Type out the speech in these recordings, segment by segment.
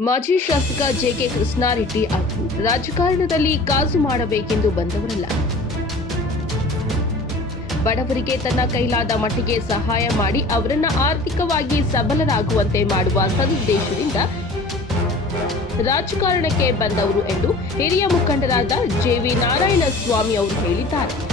ಮಾಜಿ ಶಾಸಕ ಜೆಕೆ ಕೃಷ್ಣಾರೆಡ್ಡಿ ಅವರು ರಾಜಕಾರಣದಲ್ಲಿ ಕಾಸು ಮಾಡಬೇಕೆಂದು ಬಂದವರಲ್ಲ. ಬಡವರಿಗೆ ತನ್ನ ಕೈಲಾದ ಮಟ್ಟಿಗೆ ಸಹಾಯ ಮಾಡಿ ಅವರನ್ನ ಆರ್ಥಿಕವಾಗಿ ಸಬಲರಾಗುವಂತೆ ಮಾಡುವ ಸದುದ್ದೇಶದಿಂದ ರಾಜಕಾರಣಕ್ಕೆ ಬಂದವರು ಎಂದು ಹಿರಿಯ ಮುಖಂಡರಾದ ಜೆವಿ ನಾರಾಯಣ ಸ್ವಾಮಿ ಅವರು ಹೇಳಿದ್ದಾರೆ.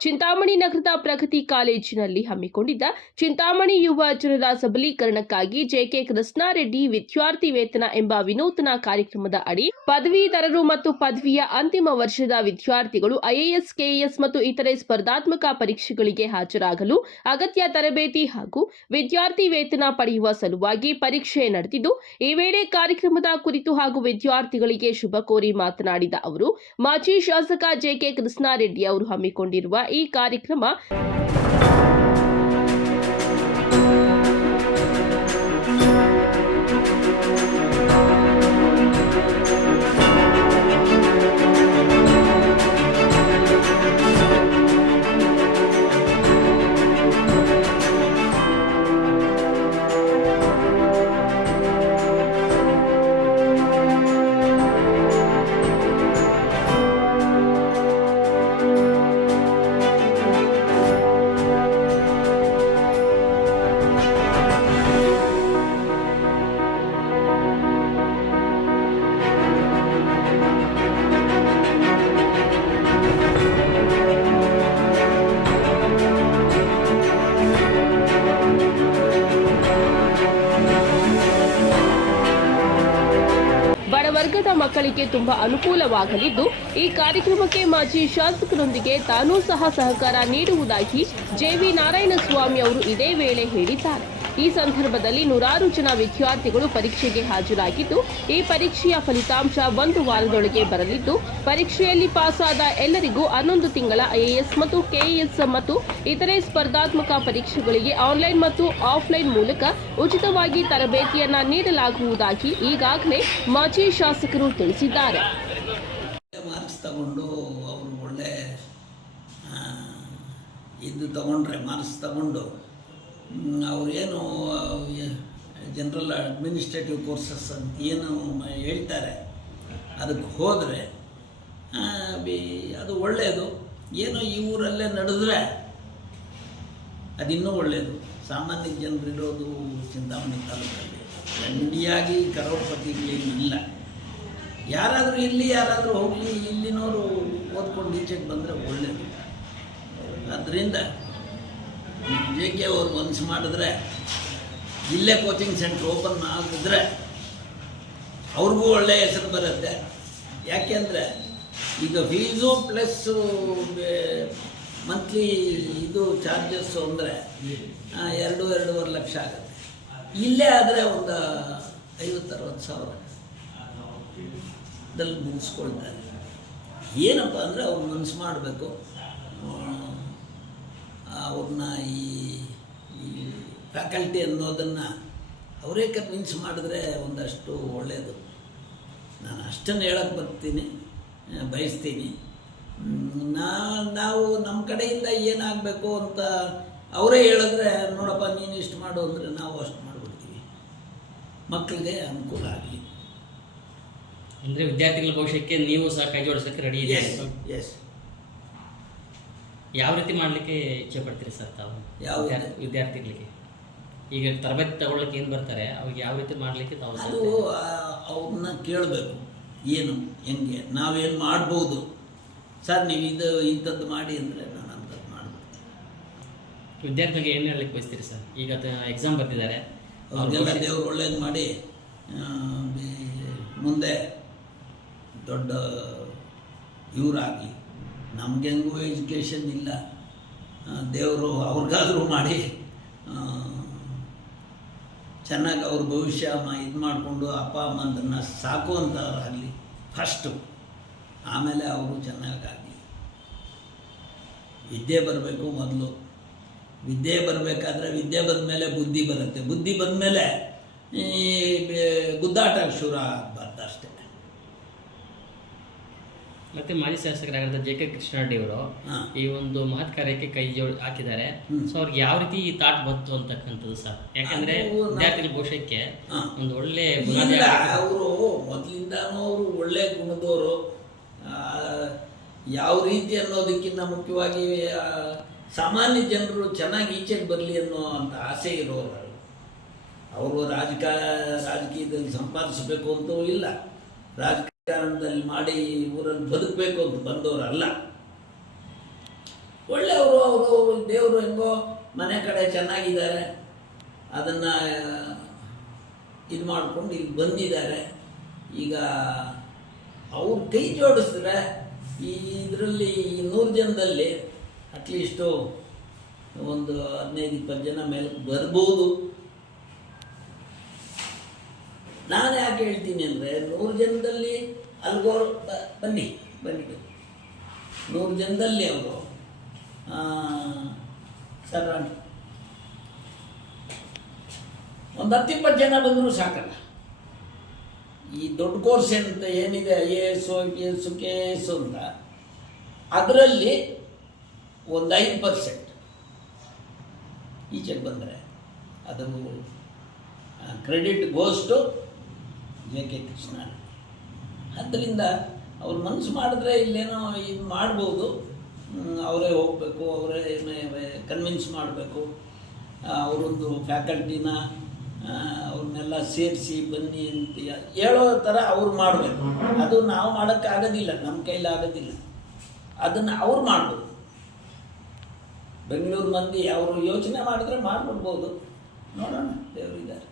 ಚಿಂತಾಮಣಿ ನಗರದ ಪ್ರಗತಿ ಕಾಲೇಜಿನಲ್ಲಿ ಹಮ್ಮಿಕೊಂಡಿದ್ದ ಚಿಂತಾಮಣಿ ಯುವ ಜನರ ಸಬಲೀಕರಣಕ್ಕಾಗಿ ಜೆಕೆ ಕೃಷ್ಣಾರೆಡ್ಡಿ ವಿದ್ಯಾರ್ಥಿ ವೇತನ ಎಂಬ ವಿನೂತನ ಕಾರ್ಯಕ್ರಮದ ಅಡಿ ಪದವೀಧರರು ಮತ್ತು ಪದವಿಯ ಅಂತಿಮ ವರ್ಷದ ವಿದ್ಯಾರ್ಥಿಗಳು ಐಎಎಸ್, ಕೆಎಎಸ್ ಮತ್ತು ಇತರೆ ಸ್ಪರ್ಧಾತ್ಮಕ ಪರೀಕ್ಷೆಗಳಿಗೆ ಹಾಜರಾಗಲು ಅಗತ್ಯ ತರಬೇತಿ ಹಾಗೂ ವಿದ್ಯಾರ್ಥಿ ವೇತನ ಪಡೆಯುವ ಸಲುವಾಗಿ ಪರೀಕ್ಷೆ ನಡೆದಿದ್ದು, ಈ ವೇಳೆ ಕಾರ್ಯಕ್ರಮದ ಕುರಿತು ಹಾಗೂ ವಿದ್ಯಾರ್ಥಿಗಳಿಗೆ ಶುಭ ಕೋರಿ ಮಾತನಾಡಿದ ಅವರು, ಮಾಜಿ ಶಾಸಕ ಜೆಕೆ ಕೃಷ್ಣಾರೆಡ್ಡಿ ಅವರು ಹಮ್ಮಿಕೊಂಡಿರುವ ಈ ಕಾರ್ಯಕ್ರಮ. ಮಕ್ಕಳಿಗೆ ತುಂಬಾ ಅನುಕೂಲವಾಗಲಿದ್ದು, ಈ ಕಾರ್ಯಕ್ರಮಕ್ಕೆ ಮಾಜಿ ಶಾಸಕರೊಂದಿಗೆ ತಾನೂ ಸಹ ಸಹಕಾರ ನೀಡುವುದಾಗಿ ಜೆವಿ ನಾರಾಯಣಸ್ವಾಮಿ ಅವರು ಇದೇ ವೇಳೆ ಹೇಳಿದ್ದಾರೆ. ಈ ಸಂದರ್ಭದಲ್ಲಿ ನೂರಾರು ಜನ ವಿದ್ಯಾರ್ಥಿಗಳು ಪರೀಕ್ಷೆಗೆ ಹಾಜರಾಗಿದ್ದು, ಈ ಪರೀಕ್ಷೆಯ ಫಲಿತಾಂಶ ಒಂದು ವಾರದೊಳಗೆ ಬರಲಿದ್ದು, ಪರೀಕ್ಷೆಯಲ್ಲಿ ಪಾಸಾದ ಎಲ್ಲರಿಗೂ ಹನ್ನೊಂದು ತಿಂಗಳ ಐಎಎಸ್ ಮತ್ತು ಕೆಎಎಸ್ ಮತ್ತು ಇತರೆ ಸ್ಪರ್ಧಾತ್ಮಕ ಪರೀಕ್ಷೆಗಳಿಗೆ ಆನ್ಲೈನ್ ಮತ್ತು ಆಫ್ಲೈನ್ ಮೂಲಕ ಉಚಿತವಾಗಿ ತರಬೇತಿಯನ್ನ ನೀಡಲಾಗುವುದಾಗಿ ಈಗಾಗಲೇ ಮಾಜಿ ಶಾಸಕರು ತಿಳಿಸಿದ್ದಾರೆ. ಇದು ತಗೊಂಡ್ರೆ ಮಾರ್ಕ್ಸ್ ತಗೊಂಡು ಮ್, ಏನು ಜನರಲ್ ಅಡ್ಮಿನಿಸ್ಟ್ರೇಟಿವ್ ಕೋರ್ಸಸ್ ಅಂತ ಏನು ಹೇಳ್ತಾರೆ. ಅದಕ್ಕೆ ಹೋದರೆ ಅದು ಒಳ್ಳೆಯದು ಏನೋ ಈ ಊರಲ್ಲೇ ನಡೆದ್ರೆ ಅದಿನ್ನೂ ಒಳ್ಳೆಯದು ಸಾಮಾನ್ಯ ಜನರಿರೋದು ಚಿಂತಾಮಣಿ ತಾಲೂಕಲ್ಲಿ. ದಂಡಿಯಾಗಿ ಕರೋಡ್ಪತಿಗಳೇನು ಇಲ್ಲ ಯಾರಾದರೂ ಇಲ್ಲಿ ಯಾರಾದರೂ ಹೋಗಲಿ ಇಲ್ಲಿನವರು ಓದ್ಕೊಂಡು ಈಚೆಗೆ ಬಂದರೆ ಒಳ್ಳೆಯದು ಅದರಿಂದ ಜೆ ಕೆ ಅವ್ರು ಮನಸ್ಸು ಮಾಡಿದ್ರೆ ಇಲ್ಲೇ ಕೋಚಿಂಗ್ ಸೆಂಟ್ರ್ ಓಪನ್ ಆಗಿದ್ರೆ ಅವ್ರಿಗೂ ಒಳ್ಳೆಯ ಹೆಸರು ಬರುತ್ತೆ. ಯಾಕೆಂದರೆ ಈಗ ಫೀಸು ಪ್ಲಸ್ಸು ಮಂತ್ಲಿ ಇದು ಚಾರ್ಜಸ್ಸು ಅಂದರೆ ಎರಡು, ಎರಡೂವರೆ ಲಕ್ಷ ಆಗುತ್ತೆ. ಇಲ್ಲೇ ಆದರೆ ಒಂದು ಐವತ್ತರವತ್ತು ಸಾವಿರ ದಲ್ಲಿ ಮುಗಿಸ್ಕೊಳ್ತಾರೆ. ಏನಪ್ಪ ಅಂದರೆ ಅವ್ರು ಮನಸ್ಸು ಮಾಡಬೇಕು. ಅವ್ರನ್ನ ಈ ಫ್ಯಾಕಲ್ಟಿ ಅನ್ನೋದನ್ನು ಅವರೇ ಕನ್ವಿನ್ಸ್ ಮಾಡಿದ್ರೆ ಒಂದಷ್ಟು ಒಳ್ಳೆಯದು ನಾನು ಅಷ್ಟನ್ನು ಹೇಳಕ್ಕೆ ಬರ್ತೀನಿ ಬಯಸ್ತೀನಿ. ನಾ ನಾವು ನಮ್ಮ ಕಡೆಯಿಂದ ಏನಾಗಬೇಕು ಅಂತ ಅವರೇ ಹೇಳಿದ್ರೆ ನೋಡಪ್ಪ ನೀನು ಇಷ್ಟು ಮಾಡು ಅಂದರೆ ನಾವು ಅಷ್ಟು ಮಾಡಿಬಿಡ್ತೀವಿ. ಮಕ್ಕಳಿಗೆ ಅನುಕೂಲ ಆಗಲಿ. ಅಂದರೆ ವಿದ್ಯಾರ್ಥಿಗಳ ಭವಿಷ್ಯಕ್ಕೆ ನೀವು ಸಹ ಕೈ ಜೋಡಿಸೋಕ್ಕೆ ರೆಡಿ ಇದೆ ಎಸ್ ಯಾವ ರೀತಿ ಮಾಡಲಿಕ್ಕೆ ಇಚ್ಛೆ ಪಡ್ತೀರಿ ಸರ್ ತಾವು? ಯಾವ ವಿದ್ಯಾರ್ಥಿಗಳಿಗೆ? ಈಗ ತರಬೇತಿ ತಗೊಳ್ಳಕ್ಕೆ ಏನು ಬರ್ತಾರೆ? ಅವ್ರಿಗೆ ಯಾವ ರೀತಿ ಮಾಡಲಿಕ್ಕೆ ತಾವು ಅದು? ಅವ್ರನ್ನ ಕೇಳಬೇಕು. ಏನು? ಹೆಂಗೆ? ನಾವೇನು ಮಾಡ್ಬೋದು? ಸರ್ ನೀವು ಇದು ಇಂಥದ್ದು ಮಾಡಿ ಅಂದರೆ ನಾನು ಅಂಥದ್ದು ಮಾಡ್ಬಿಡ್ತೀನಿ. ವಿದ್ಯಾರ್ಥಿಗಳಿಗೆ ಏನು ಹೇಳಲಿಕ್ಕೆ ಬಯಸ್ತೀರಿ ಸರ್? ಈಗ ಎಕ್ಸಾಮ್ ಬರ್ತಿದ್ದಾರೆ. ಅವ್ರ ಅವ್ರಿಗೆಲ್ಲ ದೇವ್ರು ಒಳ್ಳೇದು ಮಾಡಿ ಮುಂದೆ ದೊಡ್ಡ ಇವರಾಗಲಿ ನಮಗೆಂಗೂ ಎಜುಕೇಷನ್ ಇಲ್ಲ. ದೇವರು ಅವ್ರಿಗಾದರೂ ಮಾಡಿ ಚೆನ್ನಾಗಿ ಅವ್ರ ಭವಿಷ್ಯ ಇದು ಮಾಡಿಕೊಂಡು ಅಪ್ಪ ಅಮ್ಮಂದನ್ನು ಸಾಕುವಂಥವ್ರಾಗಲಿ ಫಸ್ಟು ಆಮೇಲೆ ಅವರು ಚೆನ್ನಾಗಾಗಲಿ ವಿದ್ಯೆ ಬರಬೇಕು ಮೊದಲು. ವಿದ್ಯೆ ಬರಬೇಕಾದ್ರೆ ವಿದ್ಯೆ ಬಂದ ಮೇಲೆ ಬುದ್ಧಿ ಬರುತ್ತೆ. ಬುದ್ಧಿ ಬಂದ ಮೇಲೆ ಈ ಗುದ್ದಾಟ ಶುರು ಆಗಬಾರ್ದು ಅಷ್ಟೇ. ಮತ್ತೆ ಮಾಜಿ ಶಾಸಕರಾಗಿದ್ದ ಜೆ ಕೆ ಕೃಷ್ಣಾರೆಡ್ಡಿ ಅವರು ಈ ಒಂದು ಮಹತ್ ಕಾರ್ಯಕ್ಕೆ ಕೈ ಜೋಡಿ ಹಾಕಿದ್ದಾರೆ. ಸೊ ಅವ್ರಿಗೆ ಯಾವ ರೀತಿ ಈ ತಾಟ್ ಬಂತು ಅಂತಕ್ಕಂಥದ್ದು ಸರ್? ಯಾಕಂದ್ರೆ ವಿದ್ಯಾರ್ಥಿಗಳ ಭವಿಷ್ಯಕ್ಕೆ ಒಂದು ಒಳ್ಳೆ ಬುನಾದಿ ಅವರು ಮೊದಲಿಂದಾನು ಅವರು ಒಳ್ಳೆ ಗುಣದವರು ಯಾವ ರೀತಿ ಅನ್ನೋದಕ್ಕಿಂತ ಮುಖ್ಯವಾಗಿ ಸಾಮಾನ್ಯ ಜನರು ಚೆನ್ನಾಗಿ ಈಚೆಗೆ ಬರಲಿ ಅನ್ನೋ ಅಂತ ಆಸೆ ಇರೋರು ಅವರು. ರಾಜಕ ರಾಜಕೀಯದಲ್ಲಿ ಸಂಪಾದಿಸಬೇಕು ಅಂತೂ ಇಲ್ಲ. ರಾಜಕಾರಣದಲ್ಲಿ ಮಾಡಿ ಊರಲ್ಲಿ ಬದುಕಬೇಕು ಅಂತ ಬಂದವರಲ್ಲ. ಒಳ್ಳೆಯವರು ಅವರು, ದೇವರು ಹೆಂಗೋ ಮನೆ ಕಡೆ ಚೆನ್ನಾಗಿದ್ದಾರೆ. ಅದನ್ನು, ಇದು ಮಾಡಿಕೊಂಡು ಇಲ್ಲಿ ಬಂದಿದ್ದಾರೆ. ಈಗ ಅವ್ರು ಕೈ ಜೋಡಿಸಿದ್ರೆ ಈ ಇದರಲ್ಲಿ ನೂರು ಜನದಲ್ಲಿ ಅಟ್ಲೀಸ್ಟು ಒಂದು ಹದಿನೈದು, ಇಪ್ಪತ್ತು ಜನ ಮೇಲೆ ಬರ್ಬೋದು. ನಾನು ಯಾಕೆ ಹೇಳ್ತೀನಿ ಅಂದರೆ ನೂರು ಜನದಲ್ಲಿ ಅಲ್ಗೋರು ಬನ್ನಿ ಬನ್ನಿ ನೂರು ಜನದಲ್ಲಿ ಅವರು ಸರ್ ಒಂದು ಹತ್ತಿಪ್ಪತ್ತು ಜನ ಬಂದರೂ ಸಾಕಲ್ಲ. ಈ ದೊಡ್ಡ ಕೋರ್ಸ್ ಅಂತ ಏನಿದೆ, I A S I P S K S ಅಂತ, ಅದರಲ್ಲಿ ಒಂದು ಐದು ಪರ್ಸೆಂಟ್ ಈಚೆಗೆ ಬಂದರೆ ಅದು credit goes to J K Krishna ಆದ್ದರಿಂದ ಅವ್ರು ಮನಸ್ಸು ಮಾಡಿದ್ರೆ ಇಲ್ಲೇನೋ ಇದು ಮಾಡ್ಬೋದು. ಅವರೇ ಹೋಗಬೇಕು, ಅವರೇ ಕನ್ವಿನ್ಸ್ ಮಾಡಬೇಕು. ಅವರೊಂದು ಫ್ಯಾಕಲ್ಟಿನ ಅವ್ರನ್ನೆಲ್ಲ ಸೇರಿಸಿ ಬನ್ನಿ ಅಂತ ಹೇಳೋ ಥರ ಅವ್ರು ಮಾಡಬೇಕು. ಅದು ನಾವು ಮಾಡೋಕ್ಕಾಗೋದಿಲ್ಲ ನಮ್ಮ ಕೈಲಾಗೋದಿಲ್ಲ ಅದನ್ನು ಅವ್ರು ಮಾಡ್ಬೋದು. ಬೆಂಗಳೂರು ಮಂದಿ ಅವರು ಯೋಚನೆ ಮಾಡಿದ್ರೆ ಮಾಡಿಬಿಡ್ಬೋದು. ನೋಡೋಣ ದೇವರಿದ್ದಾರೆ